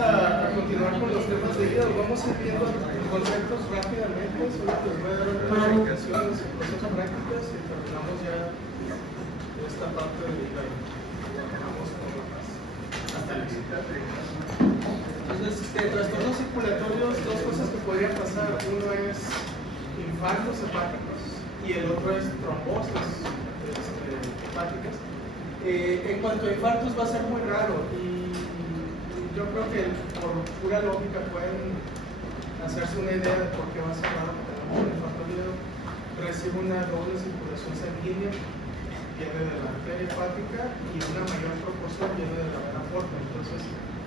a continuar con los temas de hígado. Vamos a ir viendo conceptos rápidamente. Solo les voy a dar algunas indicaciones y cosas prácticas y terminamos ya esta parte del hígado. Trabajamos con hasta la visita. Entonces, trastornos circulatorios, dos cosas que podrían pasar. Uno es infartos hepáticos y el otro es trombosis hepáticas. En cuanto a infartos va a ser muy raro y yo creo que por pura lógica pueden hacerse una idea de por qué va a ser raro. El infarto al hígado recibe una doble circulación sanguínea, viene de la arteria hepática y una mayor proporción viene de la vena porta. Entonces,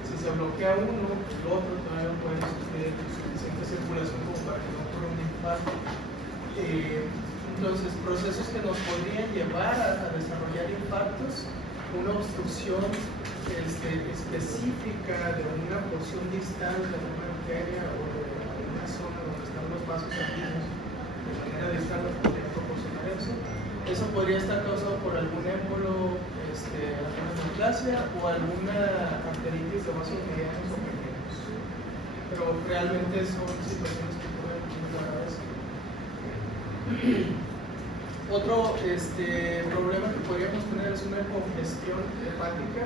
si se bloquea uno, el otro todavía puede sufrir suficiente circulación como para que no ocurra un infarto. Entonces, procesos que nos podrían llevar a desarrollar infartos, una obstrucción específica de una porción distal de una arteria o de una zona donde están los vasos sanguíneos, de manera distal nos podría proporcionar eso. Eso podría estar causado por algún émbolo, alguna neoplasia o alguna arteritis de vasos medianos o pequeños. Pero realmente son situaciones que pueden llevar a eso. Otro problema que podríamos tener es una congestión hepática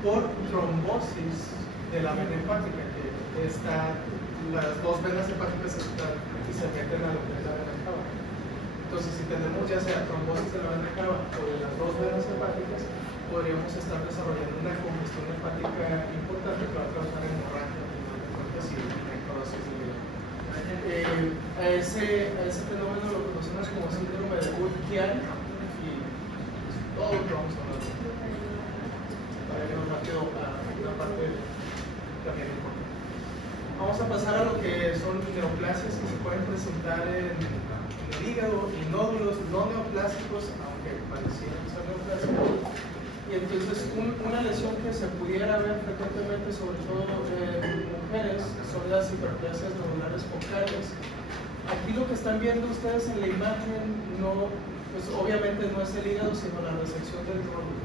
por trombosis de la vena hepática, que las dos venas hepáticas están y se meten a lo que es la vena cava. Entonces, si tenemos ya sea trombosis de la vena cava o de las dos venas hepáticas, podríamos estar desarrollando una congestión hepática importante que va a causar hemorragia y necrosis del hígado. A ese fenómeno lo conocemos como síndrome de Budd-Chiari y todo lo que vamos a hablar para irnos rápido a una parte también importante. Vamos a pasar a lo que son neoplasias que se pueden presentar en el hígado y nódulos no neoplásicos, aunque parecieran ser neoplásicos. Y entonces una lesión que se pudiera ver frecuentemente, sobre todo en mujeres, son las hiperplasias nodulares focales. Aquí lo que están viendo ustedes en la imagen pues obviamente no es el hígado, sino la resección del nódulo.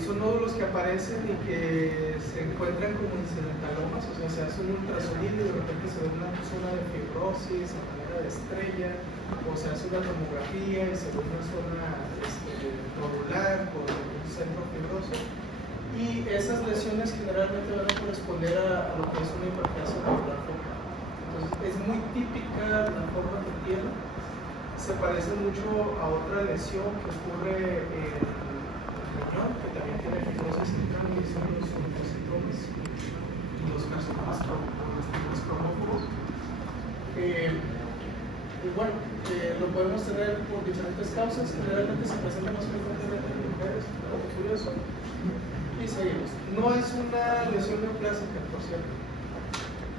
Son nódulos que aparecen y que se encuentran como incidentalomas, o sea, se hace un ultrasonido y de repente se ve una zona de fibrosis a manera de estrella, o se hace una tomografía y se ve una zona nodular con un centro fibroso. Y esas lesiones generalmente van a corresponder a lo que es una hiperplasia nodular focal. Entonces, es muy típica la forma que tiene. Se parece mucho a otra lesión que ocurre en el riñón, que también tiene fibrosis interna, y son los linfocitomas y los carcinomas cromóforos. Y bueno, lo podemos tener por diferentes causas. Generalmente se presenta más frecuentemente en mujeres, algo curioso. Y seguimos. No es una lesión neoplásica, por cierto.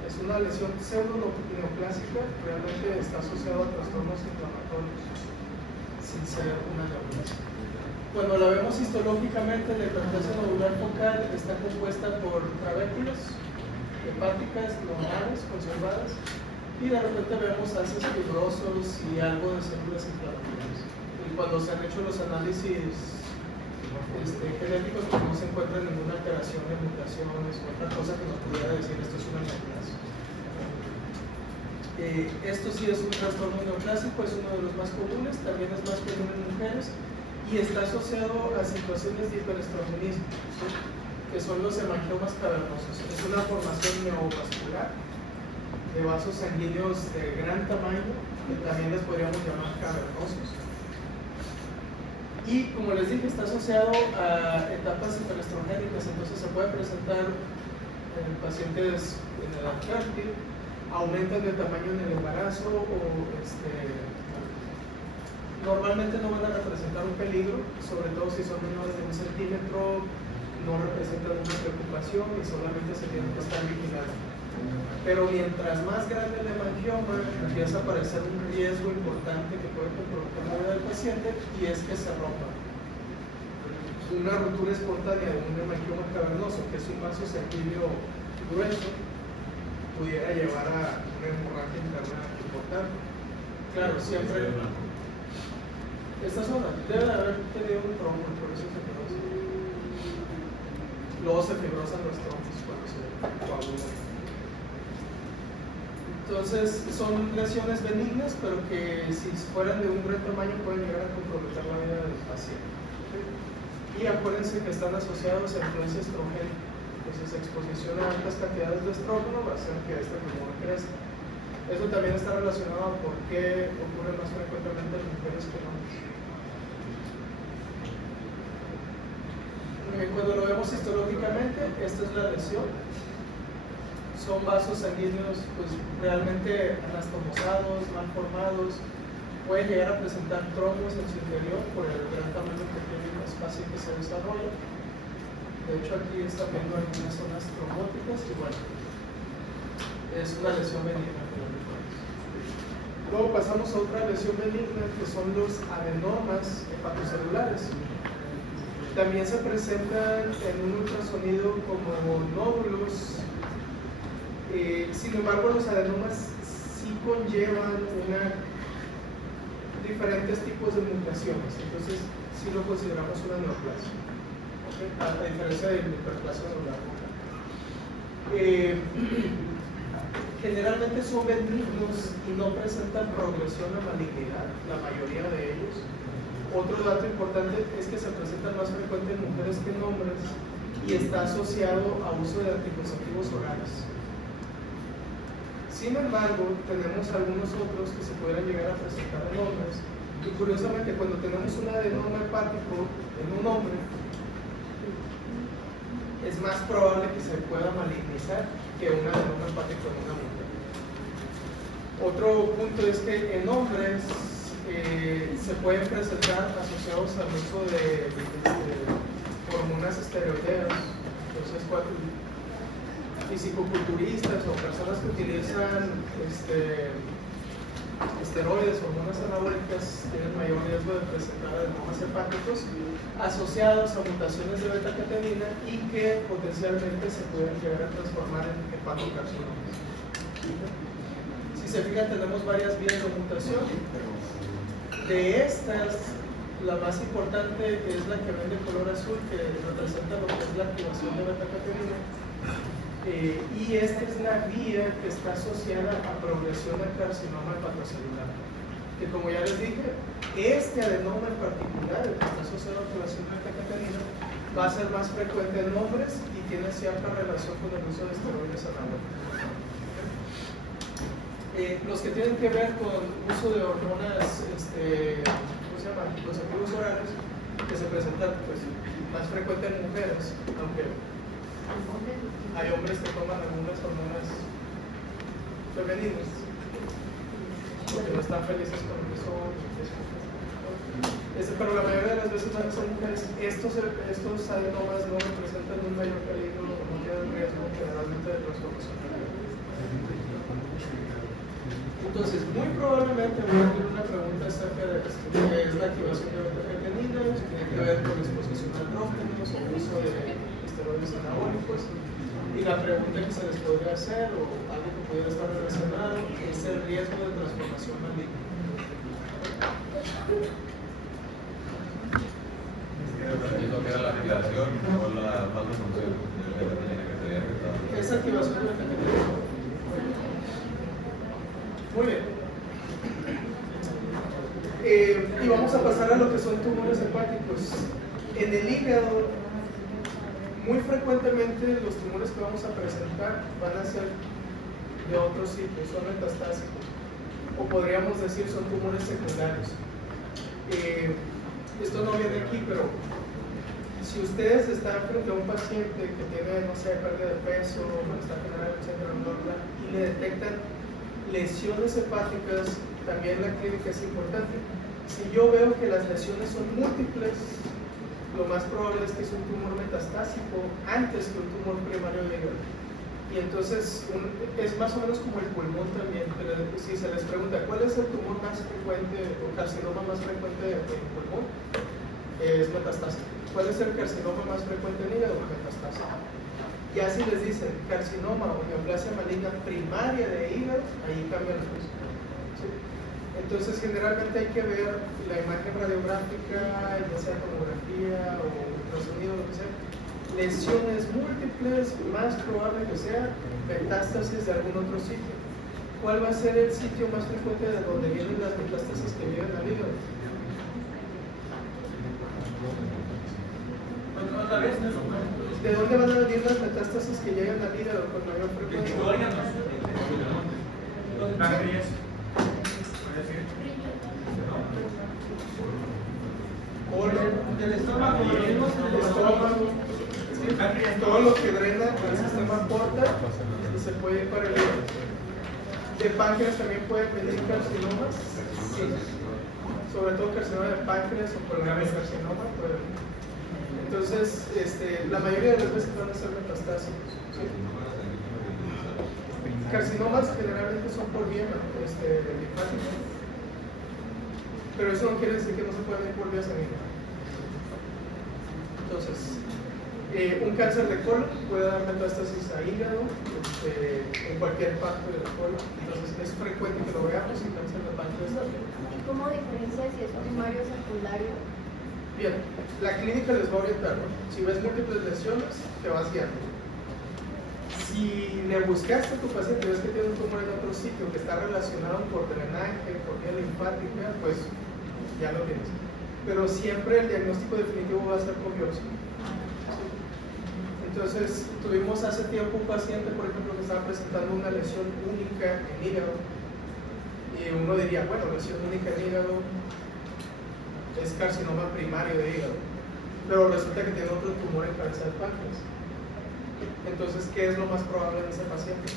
Es una lesión pseudo-neoplásica, realmente está asociada a trastornos inflamatorios, sin ser una neoplásica. Cuando la vemos histológicamente, la hiperplasia nodular focal está compuesta por trabéculas hepáticas normales, conservadas, y de repente vemos haces fibrosos y algo de células inflamatorias. Y cuando se han hecho los análisis genéticos, pues no se encuentra ninguna alteración de mutaciones o otra cosa que nos pudiera decir esto es una neoplasia. Esto sí es un trastorno neoplásico, es uno de los más comunes, también es más común en mujeres y está asociado a situaciones de hiperestrogenismo, ¿sí? Que son los hemangiomas cavernosos. Es una formación neovascular de vasos sanguíneos de gran tamaño, que también les podríamos llamar cavernosos. Y como les dije, está asociado a etapas hiperestrogénicas, entonces se puede presentar en pacientes en edad fértil, aumentan de tamaño en el embarazo o normalmente no van a representar un peligro, sobre todo si son menores de 1 centímetro, no representan una preocupación y solamente se tienen que estar vigilando. Pero mientras más grande el hemangioma, empieza a aparecer un riesgo importante que puede comprometer la vida del paciente y es que se rompa. Una ruptura espontánea de un hemangioma cavernoso, que es un vaso sanguíneo grueso, pudiera llevar a una hemorragia interna importante. Claro, siempre esta zona debe de haber tenido un trombo, por eso se quedó así. luego se fibrosan los trombos cuando se coagulan. Entonces son lesiones benignas, pero que si fueran de un gran tamaño pueden llegar a comprometer la vida del paciente. Y acuérdense que están asociados a influencia estrogénica. Entonces exposición a altas cantidades de estrógeno va a hacer que este tumor crezca. Eso también está relacionado a por qué ocurre más frecuentemente en mujeres que en hombres. Cuando lo vemos histológicamente, esta es la lesión. Son vasos sanguíneos pues, realmente anastomosados, mal formados. Pueden llegar a presentar trombos en su interior por el gran tamaño que tiene, es fácil que se desarrolle. De hecho, aquí están viendo algunas zonas trombóticas y bueno, es una lesión benigna. Luego pasamos a otra lesión benigna que son los adenomas hepatocelulares. También se presentan en un ultrasonido como nódulos. Sin embargo, los adenomas sí conllevan diferentes tipos de mutaciones, entonces sí lo consideramos una neoplasia, ¿okay? A diferencia de la hiperplasia celular. Generalmente son benignos y no presentan progresión a malignidad, la mayoría de ellos. Otro dato importante es que se presentan más frecuente en mujeres que en hombres y está asociado a uso de anticonceptivos orales. Sin embargo, tenemos algunos otros que se pueden llegar a presentar en hombres y curiosamente cuando tenemos un adenoma hepático en un hombre es más probable que se pueda malignizar que un adenoma hepático en una mujer. Otro punto es que en hombres se pueden presentar asociados al uso de hormonas esteroideas. Entonces, fisicoculturistas o personas que utilizan esteroides, hormonas anabólicas, tienen mayor riesgo de presentar adenomas hepáticos asociados a mutaciones de beta-catenina y que potencialmente se pueden llegar a transformar en hepatocarcinomas. Si se fijan, tenemos varias vías de mutación. De estas, la más importante es la que ven de color azul, que representa lo que es la activación de beta-catenina. Y esta es la vía que está asociada a progresión del carcinoma hepatocelular. Que como ya les dije, este adenoma en particular, el que está asociado a la activación de beta-catenina, va a ser más frecuente en hombres y tiene cierta relación con el uso de esteroides anabólicos. Los que tienen que ver con uso de hormonas, ¿cómo se llama? Anticonceptivos orales, que se presentan pues, más frecuente en mujeres, aunque hay hombres que toman algunas hormonas femeninas porque no están felices con lo que son. Pero la mayoría de las veces son mujeres. Estos adenomas no representan un mayor peligro, no tienen riesgo generalmente de transformación. Entonces, muy probablemente voy a tener una pregunta acerca de esto, que es la activación de beta-catenina, que tiene que ver con la exposición a andrógenos o el uso de esteroides anabólicos. Y la pregunta que se les podría hacer, o algo que pudiera estar relacionado, es el riesgo de transformación maligna. ¿Lo que era la activación o la falta de función de beta-catenina que se había afectado? Es activación de beta-catenina. Muy bien. Y vamos a pasar a lo que son tumores hepáticos. En el hígado, muy frecuentemente los tumores que vamos a presentar van a ser de otros sitios, son metastásicos, o podríamos decir son tumores secundarios. Esto no viene aquí, pero si ustedes están frente a un paciente que tiene, no sé, pérdida de peso, malestar general, etcétera, y le detectan lesiones hepáticas, también la clínica es importante. Si yo veo que las lesiones son múltiples, lo más probable es que es un tumor metastásico antes que un tumor primario de hígado. Y entonces es más o menos como el pulmón también. Pero si se les pregunta cuál es el tumor más frecuente o carcinoma más frecuente en pulmón, es metastásico. ¿Cuál es el carcinoma más frecuente en hígado? Metastásico. Ya si les dicen carcinoma o neoplasia maligna primaria de hígado, ahí cambia la cosa. ¿Sí? Entonces generalmente hay que ver la imagen radiográfica, ya sea tomografía o ultrasonido, lo que sea, lesiones múltiples, más probable que sea metástasis de algún otro sitio. ¿Cuál va a ser el sitio más frecuente de donde vienen las metástasis que llegan al hígado? ¿De dónde van a venir las metástasis que llegan al hígado con mayor frecuencia? Del estómago, todo lo que drena al sistema portal y se puede ir para el hígado. ¿De páncreas también pueden venir carcinomas? Sí. Sobre todo carcinoma de páncreas o colangiocarcinoma. Entonces, la mayoría de las veces van a ser metastásicos. ¿Sí? Carcinomas generalmente son por vía linfática. Pero eso no quiere decir que no se pueden ir por vía sanguínea. Entonces, un cáncer de colon puede dar metástasis a hígado en cualquier parte del colon. Entonces, es frecuente que lo veamos en cáncer de páncreas también. ¿Y cómo diferencia si es primario o secundario? Bien, la clínica les va a orientar, ¿no? Si ves múltiples lesiones, te vas guiando. Si le buscaste a tu paciente y ves que tiene un tumor en otro sitio que está relacionado por drenaje, por vía linfática, pues ya lo tienes. Pero siempre el diagnóstico definitivo va a ser por biopsia. Entonces, tuvimos hace tiempo un paciente, por ejemplo, que estaba presentando una lesión única en hígado. Y uno diría, bueno, lesión única en hígado es carcinoma primario de hígado. Pero resulta que tiene otro tumor en cabeza de páncreas. Entonces, ¿qué es lo más probable en ese paciente?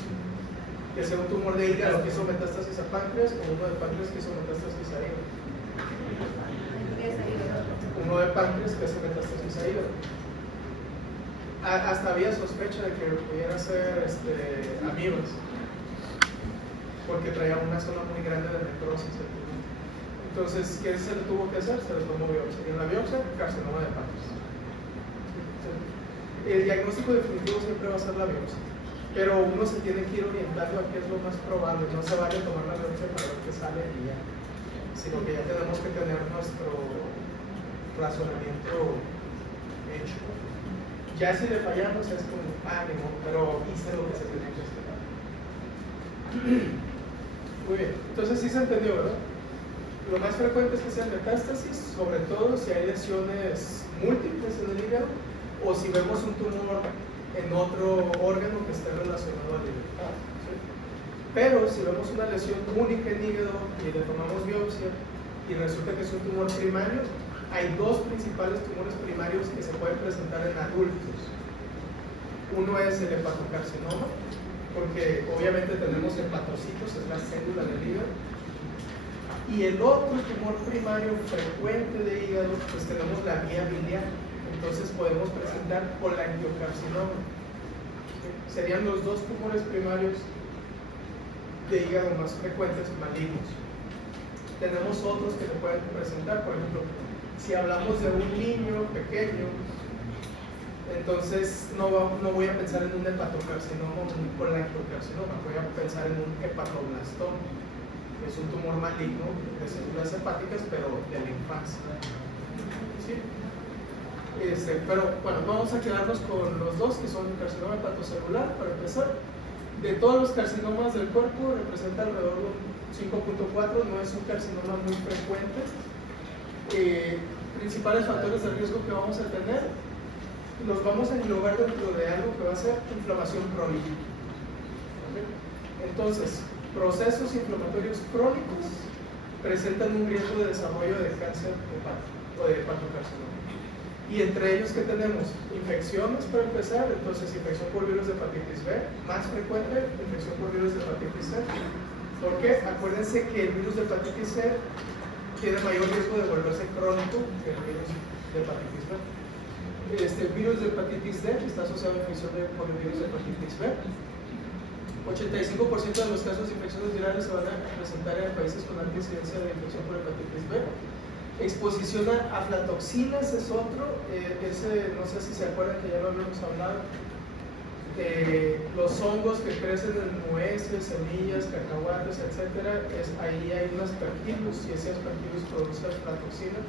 Que sea un tumor de hígado que hizo metástasis a páncreas o uno de páncreas que hizo metástasis a hígado. Uno de páncreas que hace metástasis a hígado. Hasta había sospecha de que pudiera ser amibas, porque traía una zona muy grande de necrosis. Entonces, ¿qué se le tuvo que hacer? Se le tomó biopsia. Y en la biopsia, carcinoma de páncreas. El diagnóstico definitivo siempre va a ser la biopsia, pero uno se tiene que ir orientando a qué es lo más probable. No se vale tomar la biopsia para ver qué sale y ya, sino que ya tenemos que tener nuestro razonamiento hecho. Ya si le fallamos es como ánimo, pero hice lo que se tenía que hacer. Muy bien, entonces sí se entendió, ¿verdad? Lo más frecuente es que sean metástasis, sobre todo si hay lesiones múltiples en el hígado o si vemos un tumor en otro órgano que esté relacionado al hígado. ¿Sí? Pero si vemos una lesión única en hígado y le tomamos biopsia y resulta que es un tumor primario, hay dos principales tumores primarios que se pueden presentar en adultos. Uno es el hepatocarcinoma, porque obviamente tenemos hepatocitos, es la célula del hígado. Y el otro tumor primario frecuente de hígado, pues tenemos la vía biliar. Entonces podemos presentar colangiocarcinoma. Serían los dos tumores primarios de hígado más frecuentes malignos. Tenemos otros que se pueden presentar, por ejemplo, si hablamos de un niño pequeño, entonces no voy a pensar en un hepatocarcinoma o un colangiocarcinoma, voy a pensar en un hepatoblastoma, que es un tumor maligno de células hepáticas, pero de la infancia. ¿Sí? Pero bueno, vamos a quedarnos con los dos, que son el carcinoma hepatocelular, para empezar. De todos los carcinomas del cuerpo, representa alrededor de un 5.4, no es un carcinoma muy frecuente. Principales factores de riesgo que vamos a tener, los vamos a englobar dentro de algo que va a ser inflamación crónica. ¿Okay? Entonces, procesos inflamatorios crónicos presentan un riesgo de desarrollo de cáncer hepático o de hepatocarcinoma. Y entre ellos, ¿qué tenemos? Infecciones para empezar, entonces infección por virus de hepatitis B, más frecuente, infección por virus de hepatitis C. ¿Por qué? Acuérdense que el virus de hepatitis C tiene mayor riesgo de volverse crónico que el virus de hepatitis B. El virus de hepatitis D está asociado a infección por el virus de hepatitis B. 85% de los casos de infecciones virales se van a presentar en países con alta incidencia de infección por hepatitis B. Exposición a aflatoxinas es otro, no sé si se acuerdan que ya lo habíamos hablado. Los hongos que crecen en nueces, semillas, cacahuates, etc. Ahí hay un aspergillus y ese aspergillus produce aflatoxina.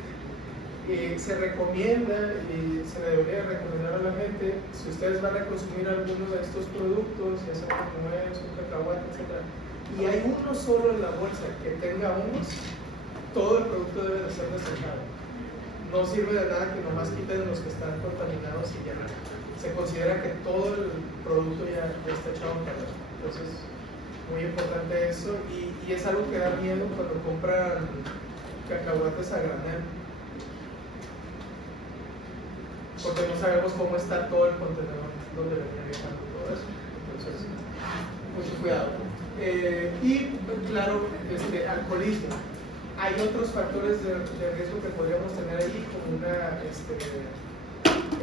Se recomienda y se le debería recomendar a la gente, si ustedes van a consumir alguno de estos productos, ya sea una nuez, un cacahuate, etc., y hay uno solo en la bolsa que tenga hongos, todo el producto debe de ser desechado. No sirve de nada que nomás quiten los que están contaminados y ya se considera que todo el producto ya está echado a perder. Entonces, muy importante eso, y es algo que da miedo cuando compran cacahuates a granel, porque no sabemos cómo está todo el contenedor donde venía viajando todo eso. Entonces, mucho cuidado. Y claro, alcoholismo. Hay otros factores de riesgo que podríamos tener ahí, como una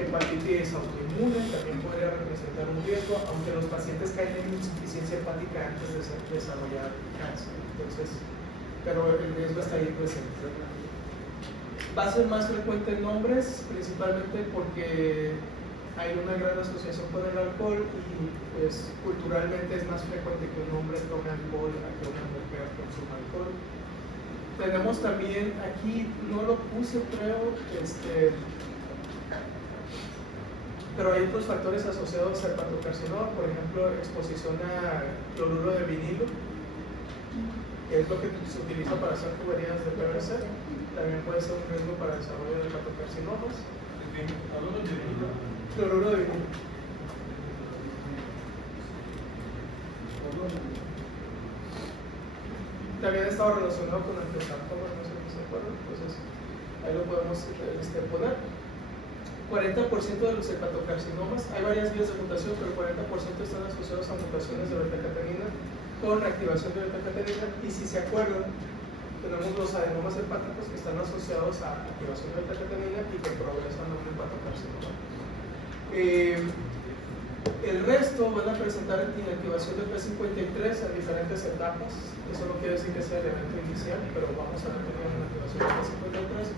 hepatitis autoinmune, también podría representar un riesgo, aunque los pacientes caen en insuficiencia hepática antes de desarrollar cáncer. Entonces, pero el riesgo está ahí presente. Va a ser más frecuente en hombres, principalmente porque hay una gran asociación con el alcohol y pues culturalmente es más frecuente que un hombre tome alcohol a que una mujer consuma alcohol. Tenemos también aquí, no lo puse creo, pero hay otros factores asociados al hepatocarcinoma, por ejemplo, exposición a cloruro de vinilo, que es lo que se utiliza para hacer tuberías de PVC. También puede ser un riesgo para el desarrollo de hepatocarcinomas. Cloruro de vinilo. También ha estado relacionado con el teosarcoma, no sé si se acuerdan, entonces ahí lo podemos poner. 40% de los hepatocarcinomas, hay varias vías de mutación, pero 40% están asociados a mutaciones de beta-catenina con activación de beta-catenina, y si se acuerdan, tenemos los adenomas hepáticos que están asociados a activación de beta-catenina y que progresan a un hepatocarcinoma. El resto van a presentar inactivación de P53 a diferentes etapas. Eso no quiere decir que sea el evento inicial, pero vamos a ver que tienen inactivación de P53.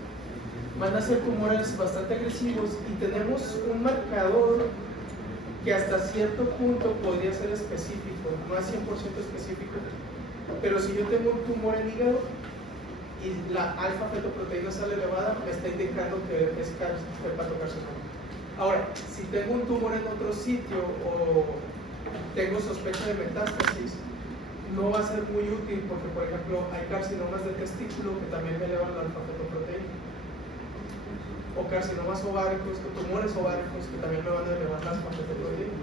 Van a ser tumores bastante agresivos y tenemos un marcador que hasta cierto punto podría ser específico, no es 100% específico, pero si yo tengo un tumor en hígado y la alfa-fetoproteína sale elevada, me está indicando que es hepatocarcinoma. Ahora, si tengo un tumor en otro sitio o tengo sospecha de metástasis, no va a ser muy útil porque, por ejemplo, hay carcinomas de testículo que también elevan la alfa-fetoproteína, o carcinomas ováricos, o tumores ováricos que también me van a elevar la alfa-fetoproteína.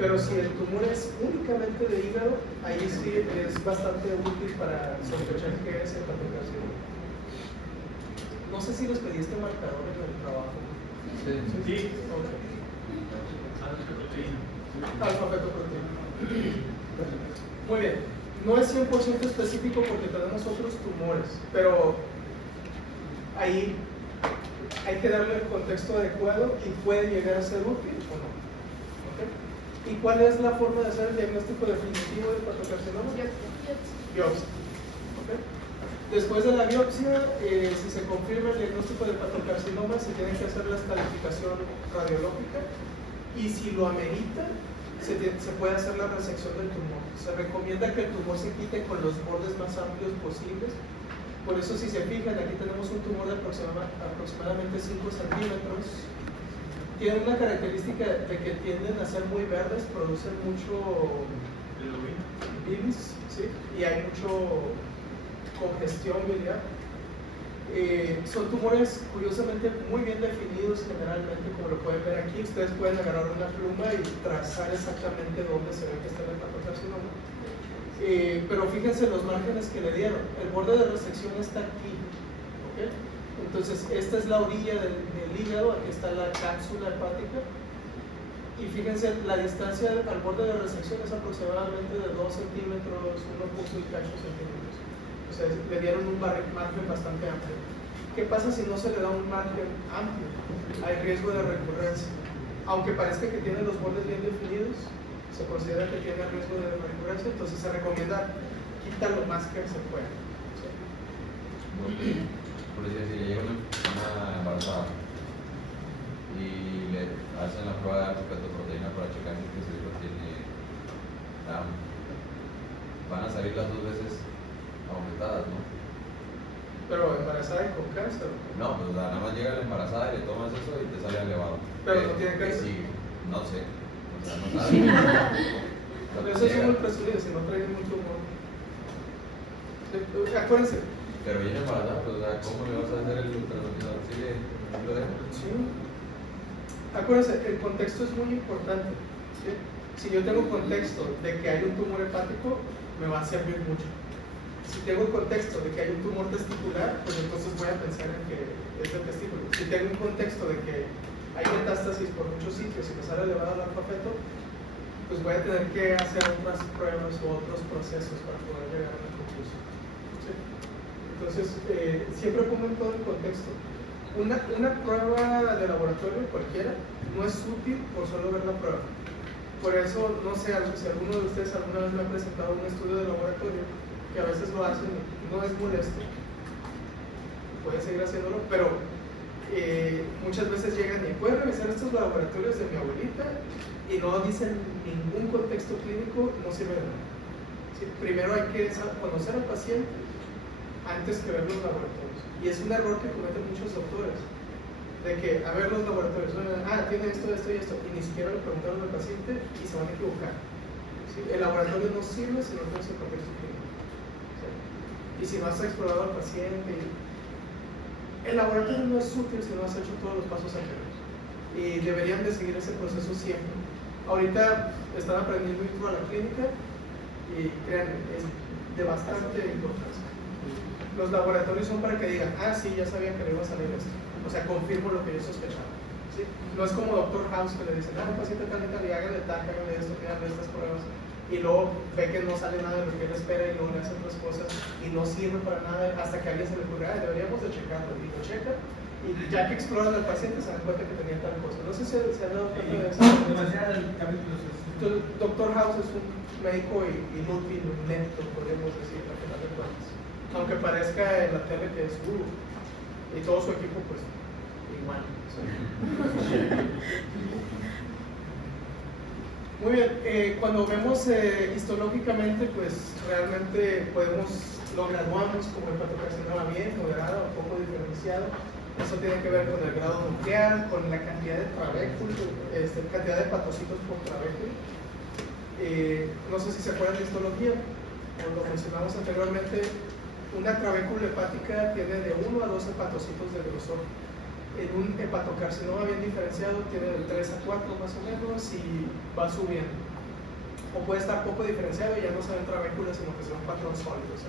Pero si el tumor es únicamente de hígado, ahí sí es bastante útil para sospechar que es hepatocarcinoma. No sé si les pedí este marcador en el trabajo. Sí. Okay. Alfa-fetoproteína. Muy bien. No es 100% específico porque tenemos otros tumores, pero ahí hay que darle el contexto adecuado y puede llegar a ser útil o no. ¿Okay? ¿Y cuál es la forma de hacer el diagnóstico definitivo de hepatocarcinoma? Biopsia. ¿Okay? Después de la biopsia, si se confirma el diagnóstico de hepatocarcinoma, se tiene que hacer la estadificación radiológica y si lo amerita, se puede hacer la resección del tumor. Se recomienda que el tumor se quite con los bordes más amplios posibles. Por eso, si se fijan, aquí tenemos un tumor de aproximadamente 5 centímetros. Tienen una característica de que tienden a ser muy verdes, producen mucho bilis, ¿sí? Y hay mucho congestión biliar. Son tumores curiosamente muy bien definidos generalmente, como lo pueden ver aquí. Ustedes pueden agarrar una pluma y trazar exactamente dónde se ve que está el hepatocarcinoma. Pero fíjense los márgenes que le dieron. El borde de resección está aquí, ¿okay? Entonces esta es la orilla del hígado, aquí está la cápsula hepática y fíjense la distancia al borde de resección es aproximadamente de 2 centímetros, 1.8 centímetros. O sea, le dieron un margen bastante amplio. ¿Qué pasa si no se le da un margen amplio? Hay riesgo de recurrencia. Aunque parezca que tiene los bordes bien definidos, se considera que tiene riesgo de recurrencia, entonces se recomienda quitar lo más que se pueda. ¿Sí? Por decir, si le llega una embarazada y le hacen la prueba de alfa-fetoproteína para checar si el cerebro tiene Down, van a salir las dos veces aumentadas, ¿no? Pero embarazada y con cáncer. No, pues nada más llega la embarazada y le tomas eso y te sale elevado. Pero no tiene ¿Qué cáncer. sigue? No sé. O sea, no sabes. Pero eso es muy presumido, si no trae mucho humor. Acuérdense. Pero viene embarazada, pues, o sea, ¿cómo le vas a hacer el ultrasonido? ¿Sí lo dejo? Sí. Acuérdense, el contexto es muy importante. ¿Sí? Si yo tengo contexto de que hay un tumor hepático, me va a servir mucho. Si tengo el contexto de que hay un tumor testicular, pues entonces voy a pensar en que es del testículo. Si tengo un contexto de que hay metástasis por muchos sitios y me sale elevado el alfa-feto, pues voy a tener que hacer otras pruebas o otros procesos para poder llegar a una conclusión. ¿Sí? Entonces, siempre pongo en todo el contexto. Una prueba de laboratorio cualquiera no es útil por solo ver la prueba. Por eso, no sé, si alguno de ustedes alguna vez me ha presentado un estudio de laboratorio, que a veces lo hacen, no es molesto, pueden seguir haciéndolo, pero muchas veces llegan y pueden revisar estos laboratorios de mi abuelita y no dicen ningún contexto clínico, no sirve de nada. ¿Sí? Primero hay que conocer al paciente antes que ver los laboratorios. Y es un error que cometen muchos doctores. De que, a ver los laboratorios, tiene esto y esto, y ni siquiera le preguntaron al paciente y se van a equivocar. ¿Sí? El laboratorio no sirve si no tienes el contexto clínico. ¿Sí? Y si no has explorado al paciente, el laboratorio no es útil si no has hecho todos los pasos anteriores. Y deberían de seguir ese proceso siempre. Ahorita están aprendiendo intro a la clínica y créanme, es de bastante importancia. Los laboratorios son para que digan, sí, ya sabía que le iba a salir esto. O sea, confirmo lo que yo sospechaba. ¿Sí? No es como Dr. House que le dicen, paciente tal y tal, y háganle tal, háganle esto, háganle estas pruebas. Y luego ve que no sale nada de lo que él espera y luego le hace otras cosas y no sirve para nada hasta que a alguien se le ocurre, deberíamos de checarlo. Y lo checa. Y ya que exploran al paciente se dan cuenta que tenía tal cosa. No sé si se han dado cuenta de eso. Dr. House es un médico inútil, un lento, podemos decir, al final de cuentas. Aunque parezca en la tele que es gurú. Y todo su equipo, pues, igual. Muy bien, cuando vemos histológicamente, pues realmente lo graduamos como hepatocarcinoma bien, moderado, un poco diferenciado. Eso tiene que ver con el grado nuclear, con la cantidad de trabéculos, cantidad de hepatocitos por trabéculo. No sé si se acuerdan de histología, o lo mencionamos anteriormente. Una trabécula hepática tiene de 1 a 2 hepatocitos de grosor. En un hepatocarcinoma bien diferenciado tiene de 3 a 4 más o menos y va subiendo. O puede estar poco diferenciado y ya no se ven trabéculas, sino que se ven patrones sólidos.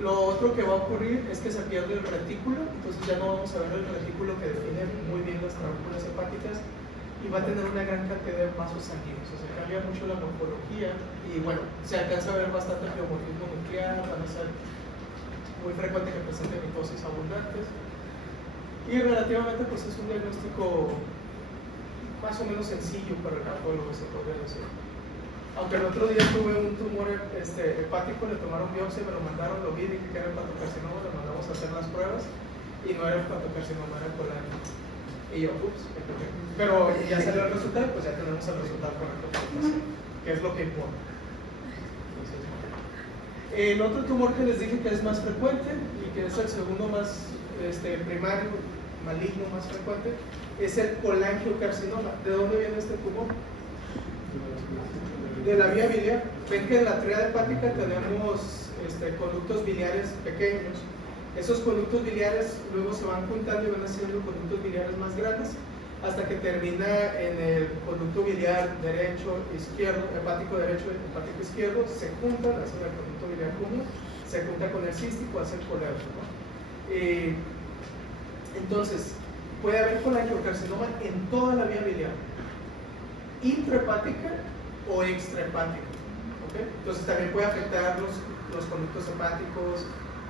Lo otro que va a ocurrir es que se pierde el retículo, entonces ya no vamos a ver el retículo que define muy bien las trabéculas hepáticas y va a tener una gran cantidad de vasos sanguíneos. O sea, cambia mucho la morfología y bueno, se alcanza a ver bastante geomorfismo nuclear, van a ser muy frecuente que presente mitosis abundantes y relativamente pues es un diagnóstico más o menos sencillo para el cardiólogo, se podría decir. Aunque el otro día tuve un tumor hepático, le tomaron biopsia, me lo mandaron, lo vi, dije que era hepatocarcinoma, le mandamos a hacer las pruebas y no era hepatocarcinoma, era colano. Y yo, pero ya salió el resultado, pues ya tenemos el resultado correcto para el paciente, que es lo que importa. El otro tumor que les dije que es más frecuente y que es el segundo más primario, maligno más frecuente, es el colangiocarcinoma. ¿De dónde viene este tumor? De la vía biliar. Ven que en la tríada hepática tenemos conductos biliares pequeños. Esos conductos biliares luego se van juntando y van haciendo conductos biliares más grandes hasta que termina en el conducto biliar derecho, izquierdo, hepático derecho y hepático izquierdo, se juntan, hacen el conducto biliar común, se junta con el cístico, hace el colédoco, ¿no? Entonces, puede haber colangiocarcinoma en toda la vía biliar, intrahepática o extrahepática, ¿okay? Entonces también puede afectar los conductos hepáticos,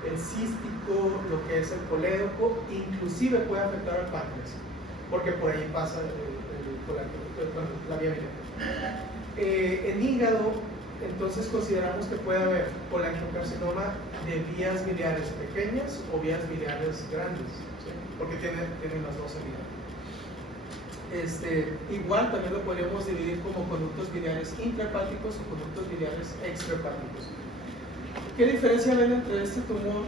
el cístico, lo que es el colédoco, inclusive puede afectar al páncreas, porque por ahí pasa la vía biliar. En hígado, entonces consideramos que puede haber colangiocarcinoma de vías biliares pequeñas o vías biliares grandes, ¿sí? Porque tienen las dos vías. Igual también lo podríamos dividir como conductos biliares intrahepáticos o conductos biliares extrahepáticos. ¿Qué diferencia ven entre este tumor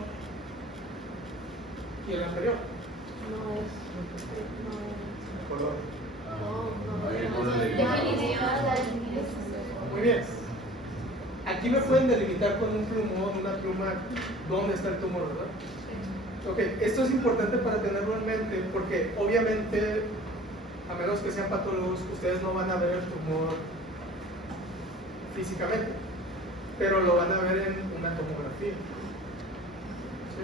y el anterior. No es. Color. Hay alguna Muy bien. Aquí me pueden delimitar con un plumón, una pluma, dónde está el tumor, ¿verdad? Ok, esto es importante para tenerlo en mente porque obviamente, a menos que sean patólogos, ustedes no van a ver el tumor físicamente, pero lo van a ver en una tomografía. ¿Sí?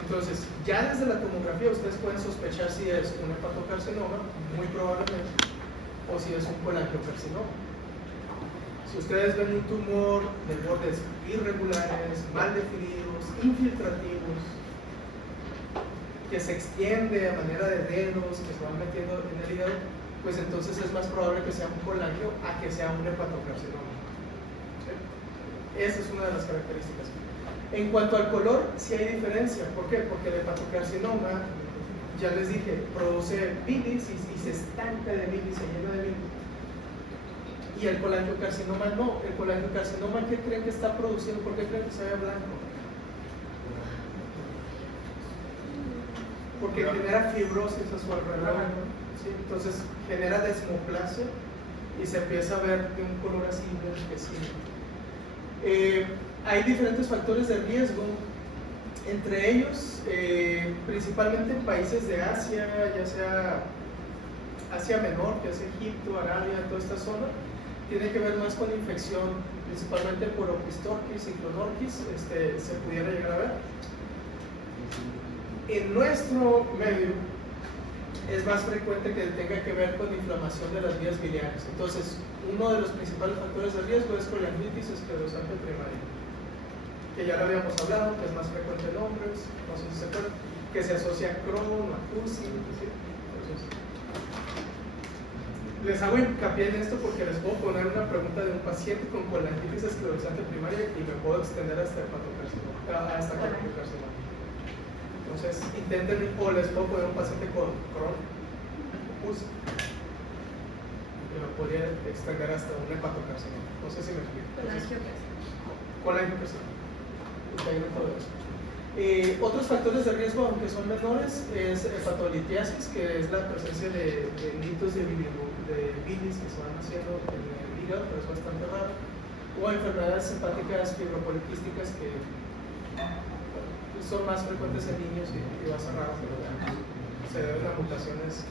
Entonces, ya desde la tomografía ustedes pueden sospechar si es un hepatocarcinoma, muy probablemente, o si es un colangiocarcinoma. Si ustedes ven un tumor de bordes irregulares, mal definidos, infiltrativos, que se extiende a manera de dedos, que se van metiendo en el hígado, pues entonces es más probable que sea un colangio a que sea un hepatocarcinoma. ¿Sí? Esa es una de las características. En cuanto al color, sí hay diferencia. ¿Por qué? Porque el hepatocarcinoma, ya les dije, produce bilis y se estanca de bilis, se llena de bilis. Y el colangiocarcinoma no. El colangiocarcinoma, ¿qué creen que está produciendo? ¿Por qué creen que se ve blanco? Porque genera fibrosis a su alrededor, ¿sí? Entonces genera desmoplasia y se empieza a ver de un color así blanquecino. Hay diferentes factores de riesgo, entre ellos principalmente en países de Asia, ya sea Asia Menor, que es Egipto, Arabia, toda esta zona, tiene que ver más con infección, principalmente por Opistorchis y Clonorchis, se pudiera llegar a ver. En nuestro medio es más frecuente que tenga que ver con inflamación de las vías biliares. Entonces, uno de los principales factores de riesgo es colangitis esclerosante primaria, que ya lo habíamos hablado, que es más frecuente en hombres, no sé si se acuerdan, que se asocia a Crohn, a CUSI, ¿sí? Entonces, les hago hincapié en esto porque les puedo poner una pregunta de un paciente con colangitis esclerosante primaria y me puedo extender hasta hepatocarcinoma, hasta colangiocarcinoma. Entonces, intenten, o les puedo poner un paciente con Crohn, CUSI, y me podría extender hasta un hepatocarcinoma. No sé si me explico. Colangiocarcinoma. Todo eso. Otros factores de riesgo, aunque son menores, es hepatolitiasis, que es la presencia de litos de bilis que se van haciendo en el hígado, pero es bastante raro, o enfermedades hepáticas fibropoliquísticas que son más frecuentes en niños y va a ser raro, pero se deben a mutaciones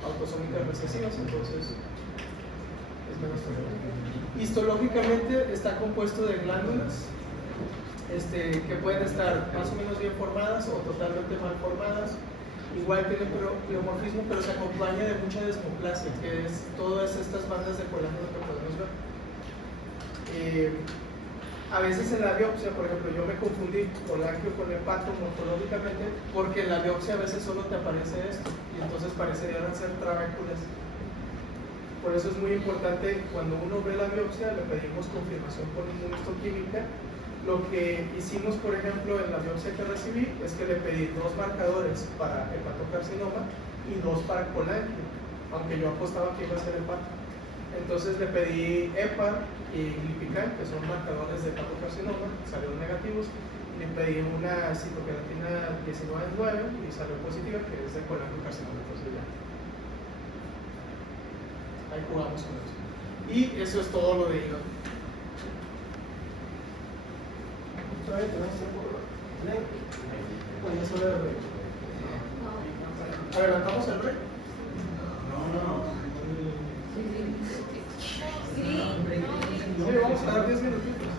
autosómicas recesivas, entonces es menos frecuente. Histológicamente está compuesto de glándulas que pueden estar más o menos bien formadas o totalmente mal formadas. Igual tiene pleomorfismo, pero se acompaña de mucha desmoplasia, que es todas estas bandas de colágeno que podemos ver. A veces en la biopsia, por ejemplo, yo me confundí colangio con hepato morfológicamente, porque en la biopsia a veces solo te aparece esto, y entonces parecerían ser trabéculas. Por eso es muy importante, cuando uno ve la biopsia, le pedimos confirmación por inmunohistoquímica. Lo que hicimos, por ejemplo, en la biopsia que recibí, es que le pedí 2 marcadores para hepatocarcinoma y 2 para colangio, aunque yo apostaba que iba a ser hepato. Entonces le pedí EPA y Glipican, que son marcadores de hepatocarcinoma, salieron negativos. Le pedí una citoqueratina 19-9 y salió positiva, que es de colangiocarcinoma. Entonces ya, ahí jugamos con eso. Y eso es todo lo de hígado. ¿Todavía tenemos tiempo? Bueno, es hora de break. ¿Adelantamos el break? No, vamos a dar 10 minutitos.